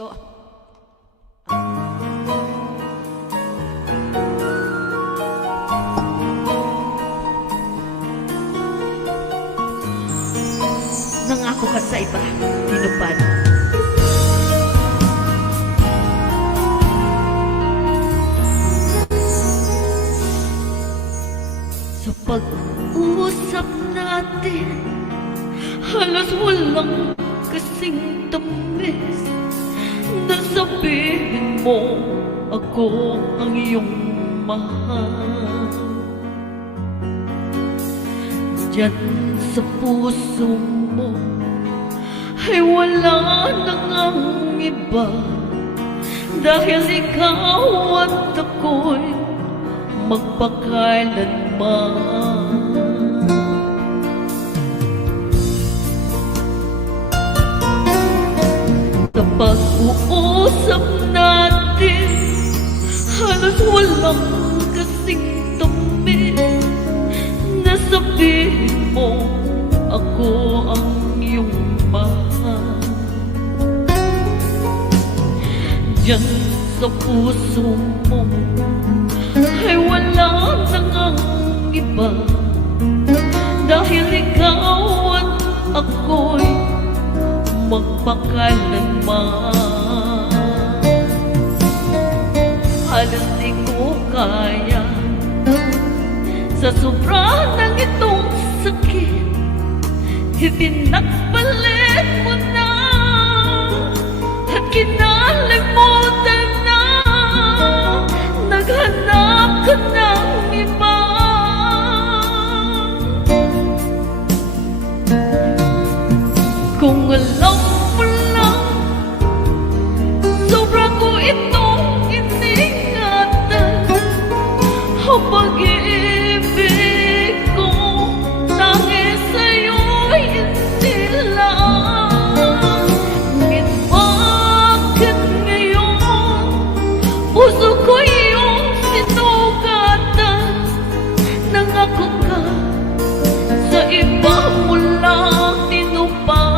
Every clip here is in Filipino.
ko. Nangako ka sa iba, tinupad. Sa pag-uusap natin, halos walang kasing tamis. Nasabihin mo ako ang iyong mahal. Diyan sa puso mo ay wala nang ang iba, dahil ikaw at ako'y magpakailanman. Sa pag-uusap natin, halos walang kasing tamis. Nasabihin mo ako ang iyong mahal. Diyan sa puso mo ay wala nang ang iba, dahil ikaw at ako'y magpakailanman. Halos di ko kaya sa sobra ng itong sakit, ipinagpalit mo na at kinalimutan na. Naghanap ka ng iba. Kung alam mo lang, sobra ko itong iningatan. Ang pag-ibig ko dahil sa'yo'y hindi lang. Ngunit bakit ngayon puso ko iyong sinugatan? Nangako ka sa iba mo lang tinupad.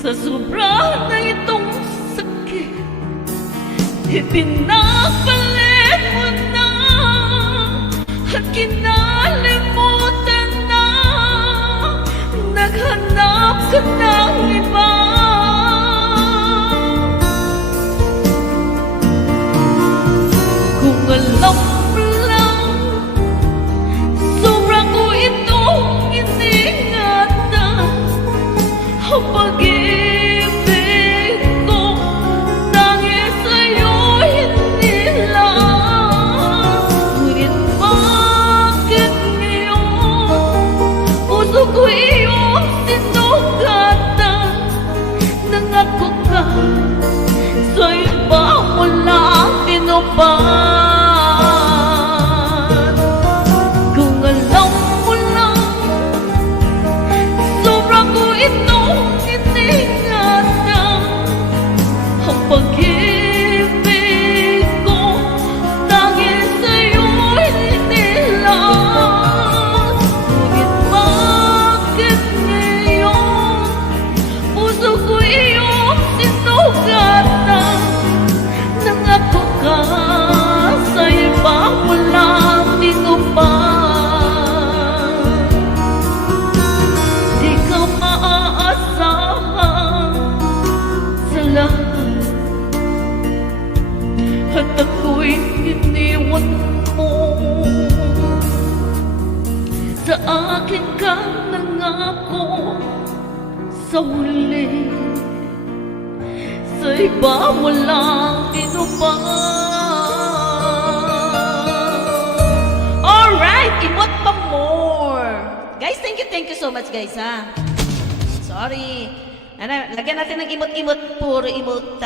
Sa sobra na itong sakit, ipinapalit mo na at kinalimutan na. Naghanap ka ng iba. Kung alam mo lang, sobra ko itong iningatan. Ang pag-ibig ko dahil sa'yo hindi lang. Ngunit bakit ngayon puso ko iyong sinugatan? Nangako ka sa iba mo lang tinupad. Kung alam mo lang, sobra ko itong iningatan. Ang pag-ibig ko dahil sa'yo hindi lang. Ngunit bakit ngayon puso ko iyong sinugatan? Nangako ka sa iba mo lang tinupad. Di ka maaasahan sa lahat, at ako'y iniwan mo. Sa akin ka nangako sa huli, sa iba mo lang tinupad. Guys, thank you so much guys ha. Sorry. Ano, lagyan natin ng imot-imot, puro imot